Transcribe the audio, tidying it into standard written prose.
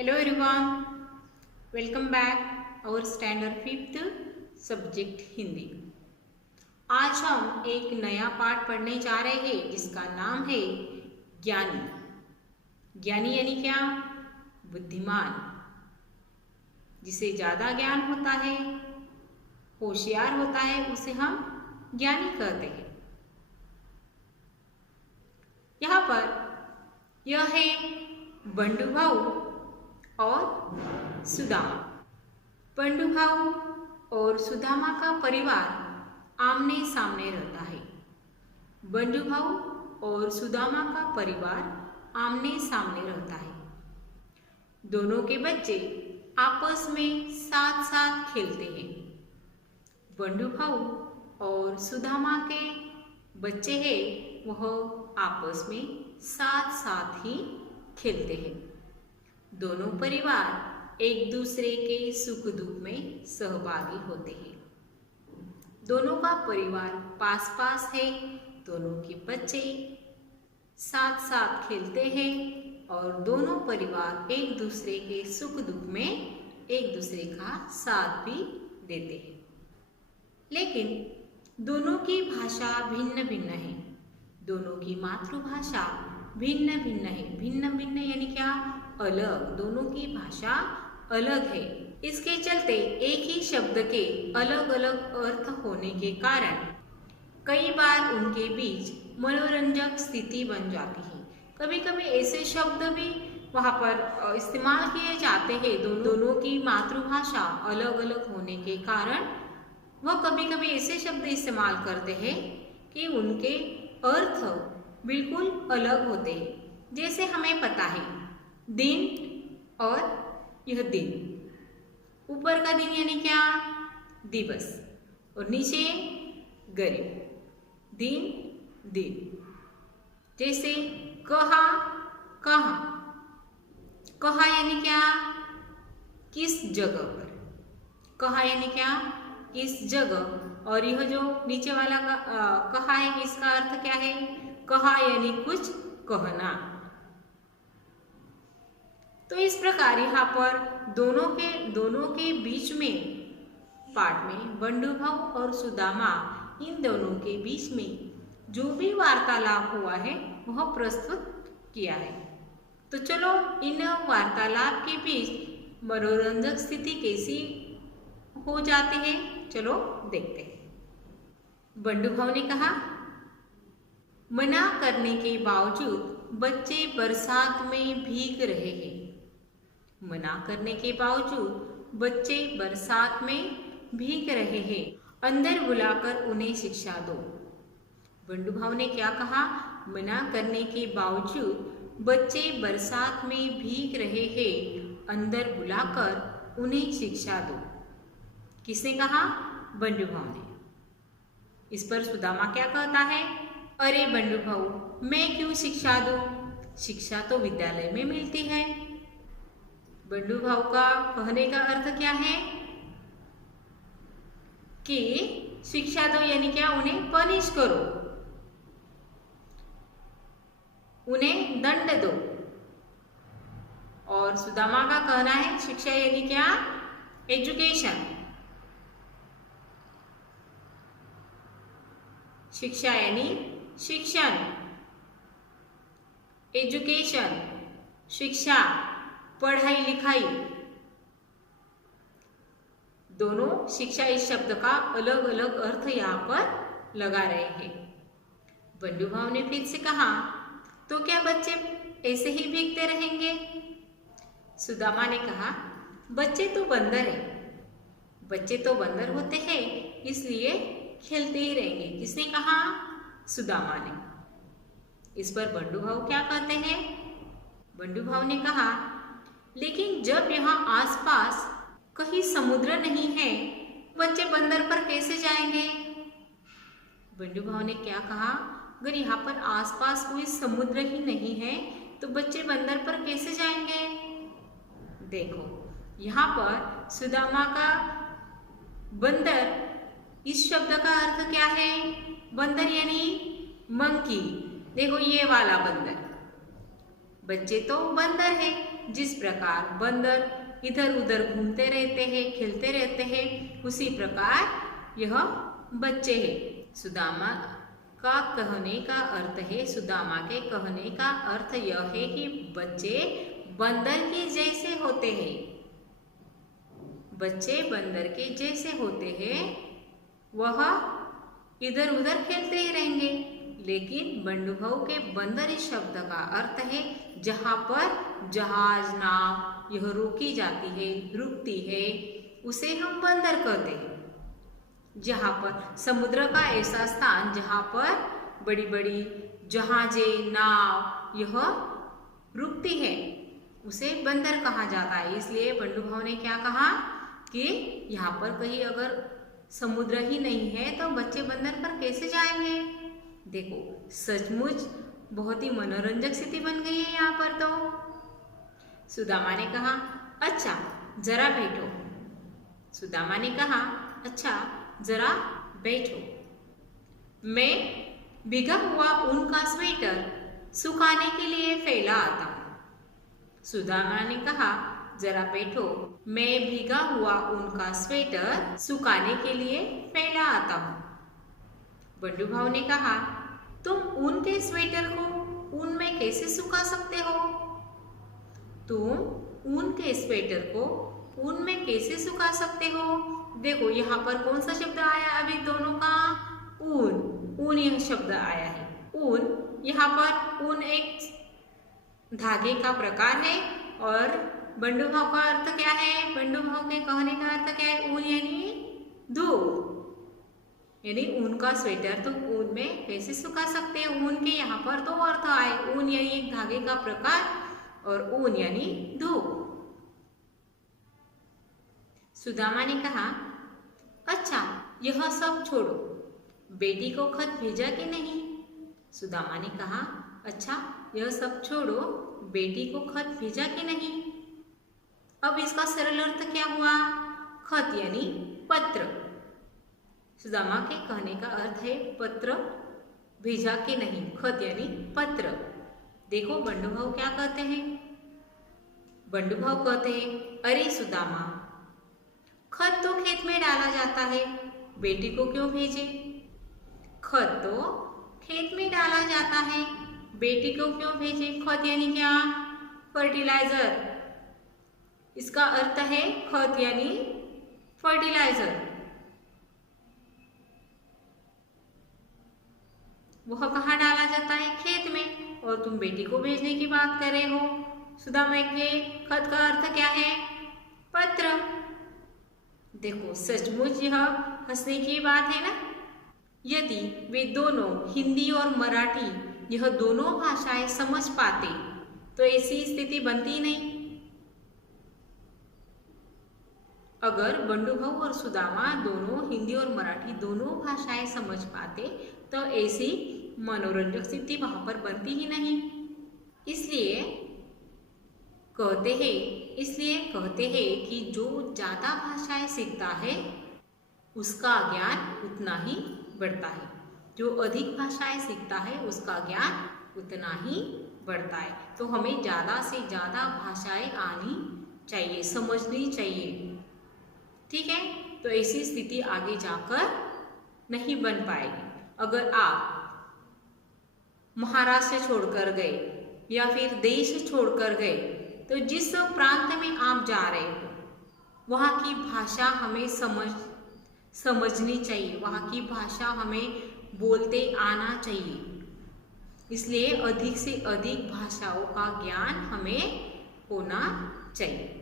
Hello everyone, welcome back our standard 5th subject Hindi. आज हम एक नया पाठ पढ़ने जा रहे हैं जिसका नाम है ज्ञानी। ज्ञानी यानी क्या? बुद्धिमान, जिसे ज़्यादा ज्ञान होता है, होशियार होता है, उसे हम ज्ञानी कहते हैं। यहाँ पर यह है बंडू भाऊ और सुदामा। बंडू भाऊ और सुदामा का परिवार आमने सामने रहता है। बंडू भाऊ और सुदामा का परिवार आमने सामने रहता है। दोनों के बच्चे आपस में साथ साथ खेलते हैं। बंडू भाऊ और सुदामा के बच्चे हैं, वह आपस में साथ साथ ही खेलते हैं। दोनों परिवार एक दूसरे के सुख दुख में सहभागी होते हैं। दोनों का परिवार पास पास है। दोनों के बच्चे साथ साथ खेलते हैं और दोनों परिवार एक दूसरे के सुख दुख में एक दूसरे का साथ भी देते हैं। लेकिन दोनों की भाषा भिन्न भिन्न है। दोनों की मातृभाषा भिन्न भिन्न है। भिन्न भिन्न यानी क्या? अलग। दोनों की भाषा अलग है। इसके चलते एक ही शब्द के अलग अलग अर्थ होने के कारण कई बार उनके बीच मनोरंजक स्थिति बन जाती है। कभी कभी ऐसे शब्द भी वहाँ पर इस्तेमाल किए जाते हैं। दोनों की मातृभाषा अलग अलग होने के कारण वह कभी कभी ऐसे शब्द इस्तेमाल करते हैं कि उनके अर्थ बिल्कुल अलग होते हैं। जैसे हमें पता है दिन और यह दिन। ऊपर का दिन यानी क्या? दिवस, और नीचे गरीब। दिन दिन। जैसे कहा कहाँ। कहा यानी क्या? किस जगह पर। कहा यानी क्या? किस जगह। और यह जो नीचे वाला कहा है, इसका अर्थ क्या है? कहा यानी कुछ कहना। तो इस प्रकार यहाँ पर दोनों के बीच में पाठ में बंडू भाऊ और सुदामा, इन दोनों के बीच में जो भी वार्तालाप हुआ है वह प्रस्तुत किया है। तो चलो इन वार्तालाप के बीच मनोरंजक स्थिति कैसी हो जाती है, चलो देखते हैं। बंडू भाऊ ने कहा, मना करने के बावजूद बच्चे बरसात में भीग रहे हैं। मना करने के बावजूद बच्चे बरसात में भीग रहे हैं। अंदर बुलाकर उन्हें शिक्षा दो। बंडू भाऊ ने क्या कहा? मना करने के बावजूद बच्चे बरसात में भीग रहे हैं, अंदर बुलाकर उन्हें शिक्षा दो। किसने कहा? बंडू भाऊ ने। इस पर सुदामा क्या कहता है? अरे बंडू भाऊ, मैं क्यों शिक्षा दूं? शिक्षा तो विद्यालय में मिलती है। बंडू भाऊ का कहने का अर्थ क्या है कि शिक्षा दो यानी क्या? उन्हें पनिश करो, उन्हें दंड दो। और सुदामा का कहना है शिक्षा यानी क्या? एजुकेशन। शिक्षा यानी शिक्षण। एजुकेशन शिक्षा, पढ़ाई लिखाई। दोनों शिक्षा इस शब्द का अलग अलग अर्थ यहाँ पर लगा रहे हैं। बंडू भाऊ ने फिर से कहा, तो क्या बच्चे ऐसे ही भीगते रहेंगे? सुदामा ने कहा, बच्चे तो बंदर है। बच्चे तो बंदर होते हैं, इसलिए खेलते ही रहेंगे। किसने कहा? सुदामा ने। इस पर बंडू भाऊ क्या कहते हैं? बंडू भाऊ ने कहा, लेकिन जब यहाँ आसपास कहीं समुद्र नहीं है, बच्चे बंदर पर कैसे जाएंगे? बंडू भाऊ ने क्या कहा? अगर यहाँ पर आसपास कोई समुद्र ही नहीं है तो बच्चे बंदर पर कैसे जाएंगे? देखो यहाँ पर सुदामा का बंदर, इस शब्द का अर्थ क्या है? बंदर यानी मंकी। देखो ये वाला बंदर। बच्चे तो बंदर है, जिस प्रकार बंदर इधर उधर घूमते रहते हैं, खेलते रहते हैं, उसी प्रकार यह बच्चे हैं। सुदामा का कहने का अर्थ है, सुदामा के कहने का अर्थ यह है कि बच्चे बंदर के जैसे होते हैं। बच्चे बंदर के जैसे होते हैं, वह इधर उधर खेलते ही रहेंगे। लेकिन बंडूभाऊ के बंदर इस शब्द का अर्थ है जहाँ पर जहाज नाव यह रोकी जाती है, रुकती है, उसे हम बंदर कहते हैं। जहाँ पर समुद्र का ऐसा स्थान जहाँ पर बड़ी बड़ी जहाजें नाव यह रुकती है, उसे बंदर कहा जाता है। इसलिए बंडूभाऊ ने क्या कहा कि यहाँ पर कहीं अगर समुद्र ही नहीं है तो बच्चे बंदर पर कैसे जाएंगे। देखो सचमुच बहुत ही मनोरंजक स्थिति बन गई है यहाँ पर। तो सुदामा ने कहा अच्छा जरा बैठो। सुदामा ने कहा अच्छा जरा बैठो, मैं भीगा हुआ ऊन का स्वेटर सुखाने के लिए फैला आता हूँ। सुदामा ने कहा जरा बैठो, मैं भीगा हुआ ऊन का स्वेटर सुखाने के लिए फैला आता हूँ। बंडूभाऊ ने कहा तुम ऊन के स्वेटर को ऊन में कैसे सुखा सकते हो? तुम ऊन के स्वेटर को ऊन में कैसे सुखा सकते हो? देखो यहाँ पर कौन सा शब्द आया अभी दोनों का? ऊन। ऊन यह शब्द आया है। ऊन, यहाँ पर ऊन एक धागे का प्रकार है। और बंडूभाव का अर्थ क्या है? बंडूभाव के कहने का अर्थ क्या है? ऊन यानी धूप, यानी ऊन का स्वेटर तो ऊन में कैसे सुखा सकते हैं? ऊन के यहाँ पर दो अर्थ आए, ऊन यानी एक धागे का प्रकार और ऊन यानी धूप। सुदामा ने कहा अच्छा यह सब छोड़ो, बेटी को खत भेजा कि नहीं? सुदामा ने कहा अच्छा यह सब छोड़ो, बेटी को खत भेजा कि नहीं? अब इसका सरल अर्थ क्या हुआ? खत यानी पत्र। सुदामा के कहने का अर्थ है पत्र भेजा कि नहीं, खत यानी पत्र। देखो बंडूभाव क्या कहते हैं? बंडूभाव कहते हैं अरे सुदामा, खत तो खेत में डाला जाता है, बेटी को क्यों भेजे? खत तो खेत में डाला जाता है, बेटी को क्यों भेजे? खत यानी क्या? फर्टिलाइजर। इसका अर्थ है खत यानी फर्टिलाइजर। वह कहाँ डाला जाता है? खेत में। और तुम बेटी को भेजने की बात कर रहे हो। सुदामा के खत का अर्थ क्या है? पत्र। देखो सचमुच यह हंसने की बात है ना। यदि वे दोनों हिंदी और मराठी यह दोनों भाषाएं समझ पाते तो ऐसी स्थिति बनती नहीं। अगर बंडूभाऊ और सुदामा दोनों हिंदी और मराठी दोनों भाषाएं समझ पाते तो ऐसी मनोरंजक स्थिति वहां पर बनती ही नहीं। इसलिए कहते हैं कि जो ज़्यादा भाषाएं सीखता है उसका ज्ञान उतना ही बढ़ता है। जो अधिक भाषाएं सीखता है उसका ज्ञान उतना ही बढ़ता है। तो हमें ज़्यादा से ज़्यादा भाषाएं आनी चाहिए, समझनी चाहिए। ठीक है, तो ऐसी स्थिति आगे जाकर नहीं बन पाएगी। अगर आप महाराष्ट्र छोड़कर गए या फिर देश छोड़कर गए तो जिस प्रांत में आप जा रहे हो वहाँ की भाषा हमें समझनी चाहिए, वहाँ की भाषा हमें बोलते आना चाहिए। इसलिए अधिक से अधिक भाषाओं का ज्ञान हमें होना चाहिए।